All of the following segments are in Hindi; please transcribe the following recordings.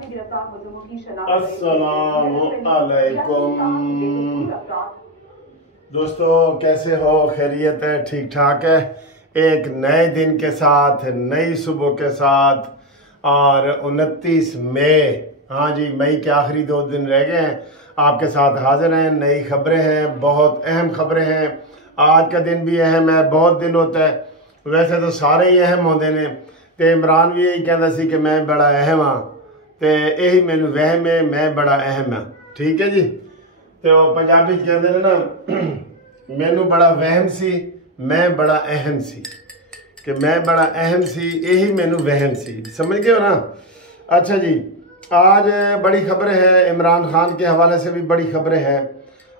में गिरफ्तार मुलजिमों की शनाख्त। अस्सलामुअलैकुम दोस्तों, कैसे हो? खैरियत है? ठीक ठाक है? एक नए दिन के साथ, नई सुबह के साथ, और 29 मई, हाँ जी, मई के आखिरी 2 दिन रह गए हैं, आपके साथ हाजिर हैं। नई खबरें हैं, बहुत अहम खबरें हैं। आज का दिन भी अहम है, बहुत दिन होता है, वैसे तो सारे ही अहम होते ने। तो इमरान भी यही कहता सी कि मैं बड़ा अहम हाँ, तो यही मैनू वहम है, मैं बड़ा अहम हाँ। ठीक है जी। तो पंजाबी कहते हैं ना, मैनू बड़ा वहम सी, मैं बड़ा अहम सी, कि मैं बड़ा अहम सी, यही मैनू वहम सी। समझ गए हो ना? अच्छा जी, आज बड़ी खबरें हैं, इमरान खान के हवाले से भी बड़ी खबरें हैं,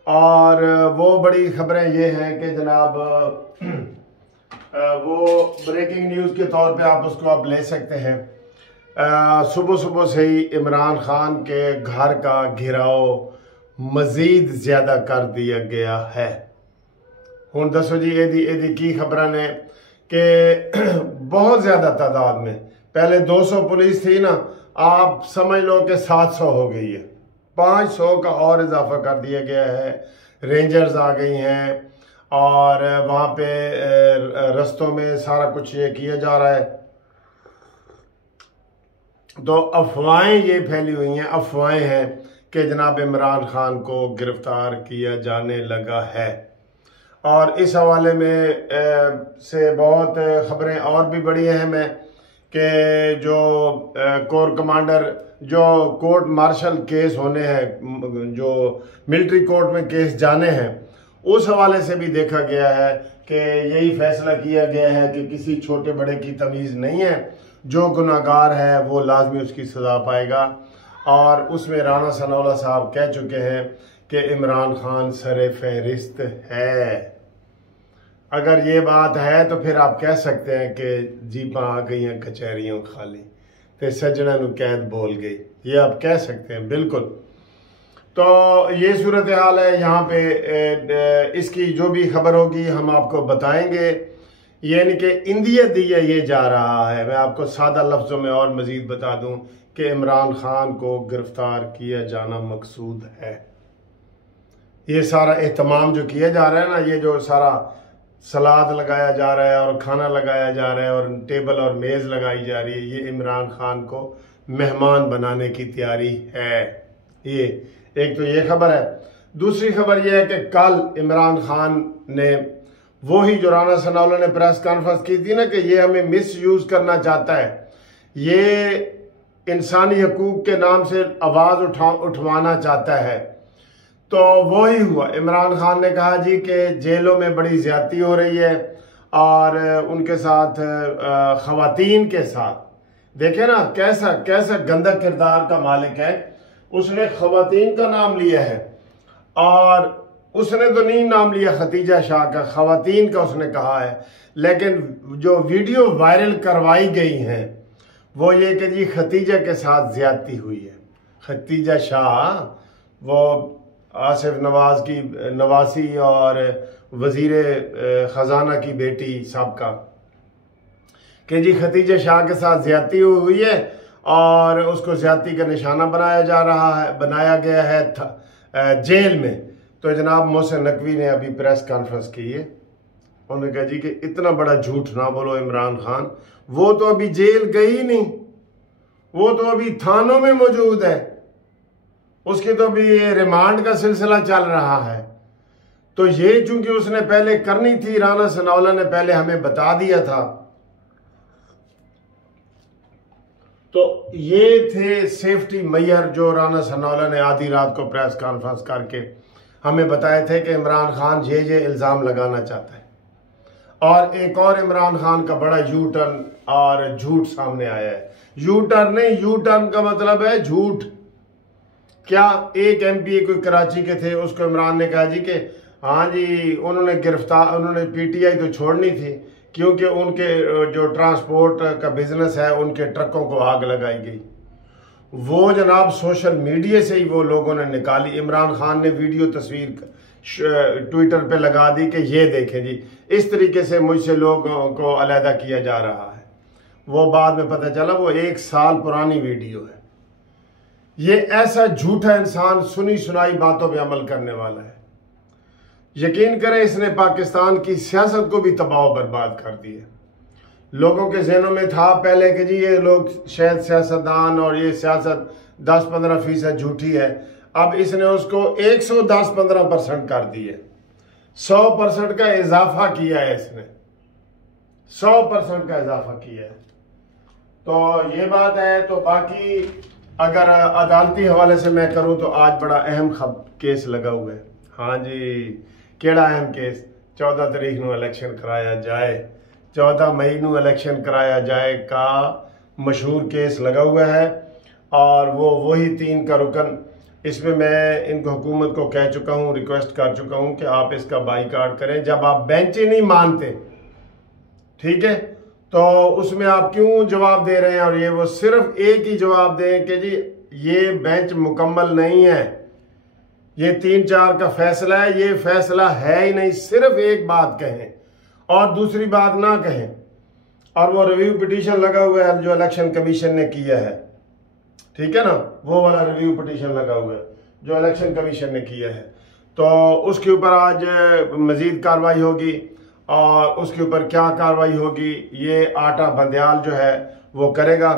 और वो बड़ी खबरें ये हैं कि जनाब वो ब्रेकिंग न्यूज़ के तौर पे आप उसको आप ले सकते हैं। सुबह सुबह से ही इमरान खान के घर का घिराव मजीद ज़्यादा कर दिया गया है। हुण दसो जी, एदी की खबर ने कि बहुत ज़्यादा तादाद में, पहले 200 पुलिस थी ना, आप समझ लो कि 700 हो गई है। 500 का और इजाफा कर दिया गया है। रेंजर्स आ गई हैं, और वहाँ पे रस्तों में सारा कुछ ये किया जा रहा है। तो अफवाहें ये फैली हुई हैं, अफवाहें हैं कि जनाब इमरान खान को गिरफ्तार किया जाने लगा है। और इस हवाले में से बहुत खबरें और भी बड़ी अहम हैं कि जो कोर कमांडर, जो कोर्ट मार्शल केस होने हैं, जो मिलिट्री कोर्ट में केस जाने हैं, उस हवाले से भी देखा गया है कि यही फैसला किया गया है कि किसी छोटे बड़े की तमीज़ नहीं है, जो गुनाहगार है वो लाजमी उसकी सज़ा पाएगा। और उसमें राना सनाउल्लाह साहब कह चुके हैं कि इमरान खान सरे फहरिस्त है। अगर ये बात है तो फिर आप कह सकते हैं कि जीपां आ गई हैं कचहरियों खाली, तो सजना नू कैद बोल गई, ये आप कह सकते हैं बिल्कुल। तो ये सूरत हाल है यहाँ पे। इसकी जो भी खबर होगी हम आपको बताएंगे। यानी कि इंदिया दिया ये जा रहा है। मैं आपको सादा लफ्ज़ों में और मज़ीद बता दूं कि इमरान खान को गिरफ्तार किया जाना मकसूद है। ये सारा एहतमाम जो किया जा रहा है ना, ये जो सारा सलाद लगाया जा रहा है और खाना लगाया जा रहा है और टेबल और मेज़ लगाई जा रही है, ये इमरान खान को मेहमान बनाने की तैयारी है। ये एक तो ये खबर है। दूसरी खबर यह है कि कल इमरान खान ने वही जो राना सनाउल्लाह ने प्रेस कॉन्फ्रेंस की थी ना कि ये हमें मिस यूज करना चाहता है, ये इंसानी हकूक के नाम से आवाज उठवाना चाहता है, तो वही हुआ। इमरान खान ने कहा जी कि जेलों में बड़ी ज्यादती हो रही है, और उनके साथ खवातीन के साथ, देखे ना कैसा कैसा गंदा किरदार का मालिक है। उसने खवातीन का नाम लिया है, और उसने तो नहीं नाम लिया खतीजा शाह का, खवातीन का उसने कहा है। लेकिन जो वीडियो वायरल करवाई गई हैं वो ये कि जी खतीजा के साथ ज्यादती हुई है। खतीजा शाह वो आसिफ नवाज की नवासी और वजीर खजाना की बेटी साबका, कि जी खतीजा शाह के साथ ज्यादती हुई है और उसको ज्यादती का निशाना बनाया गया है जेल में। तो जनाब मोहसिन नकवी ने अभी प्रेस कॉन्फ्रेंस की है। उन्होंने कहा जी कि इतना बड़ा झूठ ना बोलो इमरान खान, वो तो अभी जेल गई नहीं, वो तो अभी थानों में मौजूद है, उसकी तो अभी रिमांड का सिलसिला चल रहा है। तो ये चूंकि उसने पहले करनी थी, राना सनाउल्लाह ने पहले हमें बता दिया था, तो ये थे सेफ्टी मेजर जो राना सनाउल्लाह ने आधी रात को प्रेस कॉन्फ्रेंस करके हमें बताए थे कि इमरान खान ये इल्ज़ाम लगाना चाहता है। और एक और इमरान खान का बड़ा यू टर्न और झूठ सामने आया है। यू टर्न नहीं, यू टर्न का मतलब है झूठ। क्या एक एमपी कोई कराची के थे, उसको इमरान ने कहा जी कि हाँ जी उन्होंने पीटीआई तो छोड़नी थी क्योंकि उनके जो ट्रांसपोर्ट का बिजनेस है उनके ट्रकों को आग लगाई गई। वो जनाब सोशल मीडिया से ही वो लोगों ने निकाली। इमरान खान ने वीडियो तस्वीर ट्विटर पे लगा दी कि ये देखें जी, इस तरीके से मुझसे लोगों को अलहदा किया जा रहा है। वो बाद में पता चला वो 1 साल पुरानी वीडियो है। ये ऐसा झूठा इंसान सुनी सुनाई बातों पे अमल करने वाला है। यकीन करें, इसने पाकिस्तान की सियासत को भी तबाह बर्बाद कर दिया। लोगों के जहनों में था पहले कि जी ये लोग शायद सियासतदान और ये सियासत 10-15% झूठी है। अब इसने उसको 110-15% कर दिए। 100% का इजाफा किया है इसने, 100% का इजाफा किया है। तो ये बात है। तो बाकी अगर अदालती हवाले से मैं करूं तो आज बड़ा अहम केस लगा हुआ है। हाँ जी, केड़ा अहम केस? 14 तारीख को इलेक्शन कराया जाए, 14 मई को इलेक्शन कराया जाए का मशहूर केस लगा हुआ है। और वो वही 3 का रुकन, इसमें मैं इनको हुकूमत को कह चुका हूँ, रिक्वेस्ट कर चुका हूँ कि आप इसका बाईकाट करें। जब आप बेंच ही नहीं मानते, ठीक है, तो उसमें आप क्यों जवाब दे रहे हैं? और ये वो सिर्फ एक ही जवाब दें कि जी ये बेंच मुकम्मल नहीं है, ये 3-4 का फैसला है, ये फैसला है ही नहीं। सिर्फ एक बात कहें और दूसरी बात ना कहें। और वो रिव्यू पिटीशन लगा हुआ है जो इलेक्शन कमीशन ने किया है, ठीक है ना, वो वाला रिव्यू पिटीशन लगा हुआ है जो इलेक्शन कमीशन ने किया है। तो उसके ऊपर आज मजीद कार्रवाई होगी। और उसके ऊपर क्या कार्रवाई होगी ये आटा बंदयाल जो है वो करेगा।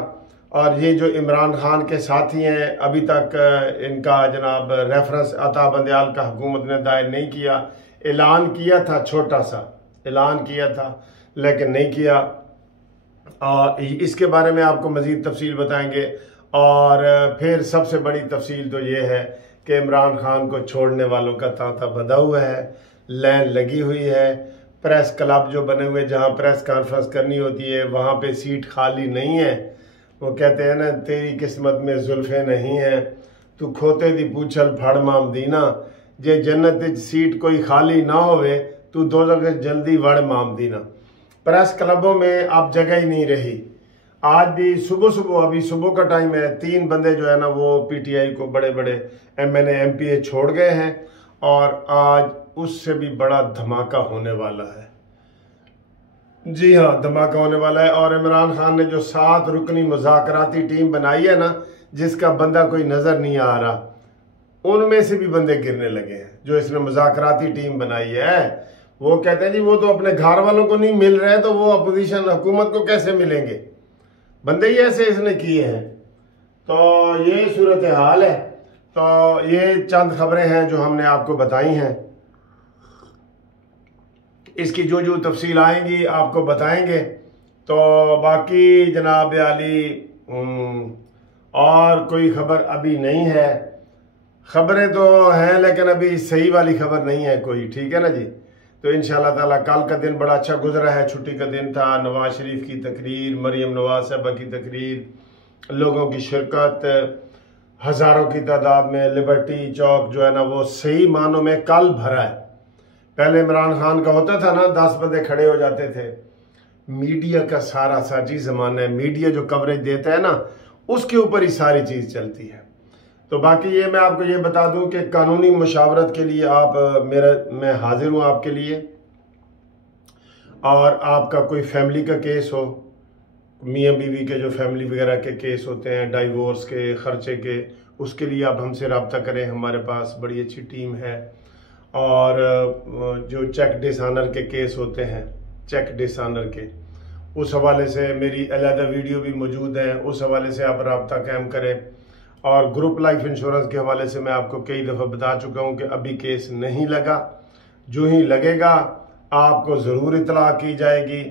और ये जो इमरान खान के साथी हैं, अभी तक इनका जनाब रेफरेंस अता बंदयाल का हुकूमत ने दायर नहीं किया। ऐलान किया था, छोटा सा ऐलान किया था, लेकिन नहीं किया। और इसके बारे में आपको मजीद तफसील बताएंगे। और फिर सबसे बड़ी तफसील तो ये है कि इमरान खान को छोड़ने वालों का तांता बंधा हुआ है, लाइन लगी हुई है। प्रेस क्लब जो बने हुए, जहां प्रेस कॉन्फ्रेंस करनी होती है, वहां पे सीट खाली नहीं है। वो कहते हैं ना, तेरी किस्मत में जुल्फे नहीं है, तू खोते दी पूछल फड़ मामदीना। जे जन्नत सीट कोई खाली ना होवे, तू दो जगह जल्दी वड़ मामदीना। प्रेस क्लबों में अब जगह ही नहीं रही। आज भी सुबह अभी सुबह का टाइम है, 3 बंदे जो है ना वो पीटीआई को बड़े बड़े MNA MPA छोड़ गए हैं। और आज उससे भी बड़ा धमाका होने वाला है। जी हाँ, धमाका होने वाला है। और इमरान खान ने जो 7 रुकनी मुज़ाकराती टीम बनाई है ना, जिसका बंदा कोई नजर नहीं आ रहा, उनमें से भी बंदे गिरने लगे हैं। जो इसने मुज़ाकराती टीम बनाई है, वो कहते हैं जी वो तो अपने घर वालों को नहीं मिल रहे, तो वो अपोजिशन हुकूमत को कैसे मिलेंगे? बंदे ही ऐसे इसने किए हैं। तो ये सूरत हाल है। तो ये चंद खबरें हैं जो हमने आपको बताई हैं। इसकी जो जो तफसील आएंगी आपको बताएंगे। तो बाकी जनाब आली और कोई खबर अभी नहीं है। खबरें तो हैं लेकिन अभी सही वाली खबर नहीं है कोई, ठीक है ना जी। तो इंशाल्लाह ताला कल का दिन बड़ा अच्छा गुजरा है, छुट्टी का दिन था। नवाज शरीफ की तकरीर, मरियम नवाज साहबा की तकरीर, लोगों की शिरकत, हजारों की तादाद में लिबर्टी चौक जो है ना वो सही मानों में कल भरा है। पहले इमरान खान का होता था ना, 10 बंदे खड़े हो जाते थे। मीडिया का सारा साजी जमाना है, मीडिया जो कवरेज देता है ना उसके ऊपर ही सारी चीज चलती है। तो बाकी ये मैं आपको ये बता दूं कि कानूनी मुशावरत के लिए आप मैं हाजिर हूं आपके लिए। और आपका कोई फैमिली का केस हो, मियाँ बीवी के जो फैमिली वगैरह के केस होते हैं, डाइवोर्स के खर्चे के, उसके लिए आप हमसे रब्ता करें। हमारे पास बड़ी अच्छी टीम है। और जो चेक डिसऑनर के केस होते हैं, चेक डिसऑनर के, उस हवाले से मेरी अलहदा वीडियो भी मौजूद है, उस हवाले से आप रब्ता कायम करें। और ग्रुप लाइफ इंश्योरेंस के हवाले से मैं आपको कई दफ़ा बता चुका हूँ कि अभी केस नहीं लगा, जो ही लगेगा आपको ज़रूर इतला की जाएगी।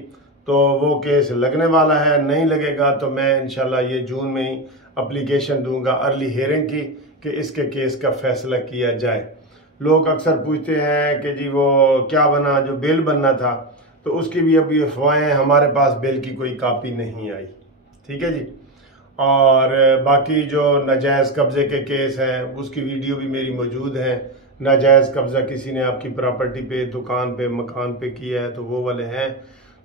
तो वो केस लगने वाला है, नहीं लगेगा तो मैं इंशाल्लाह ये जून में ही एप्लीकेशन दूंगा अर्ली हियरिंग की कि इसके केस का फैसला किया जाए। लोग अक्सर पूछते हैं कि जी वो क्या बना, जो बिल बनना था, तो उसकी भी अभी अफवाहें, हमारे पास बिल की कोई कॉपी नहीं आई, ठीक है जी। और बाकी जो नाजायज़ कब्ज़े के केस हैं उसकी वीडियो भी मेरी मौजूद है। नाजायज़ कब्ज़ा किसी ने आपकी प्रॉपर्टी पे, दुकान पे, मकान पे किया है तो वो वाले हैं।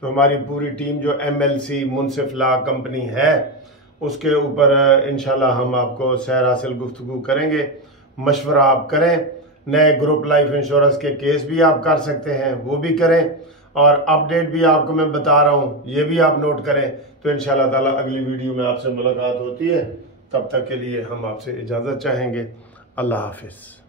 तो हमारी पूरी टीम जो MLC मुनसिफ लॉ कंपनी है उसके ऊपर इंशाल्लाह हम आपको सैर हासिल गुफ्तगू करेंगे। मशवरा आप करें। नए ग्रुप लाइफ इंश्योरेंस के केस भी आप कर सकते हैं, वो भी करें। और अपडेट भी आपको मैं बता रहा हूँ, ये भी आप नोट करें। तो इंशाल्लाह ताला अगली वीडियो में आपसे मुलाकात होती है। तब तक के लिए हम आपसे इजाज़त चाहेंगे। अल्लाह हाफिज़।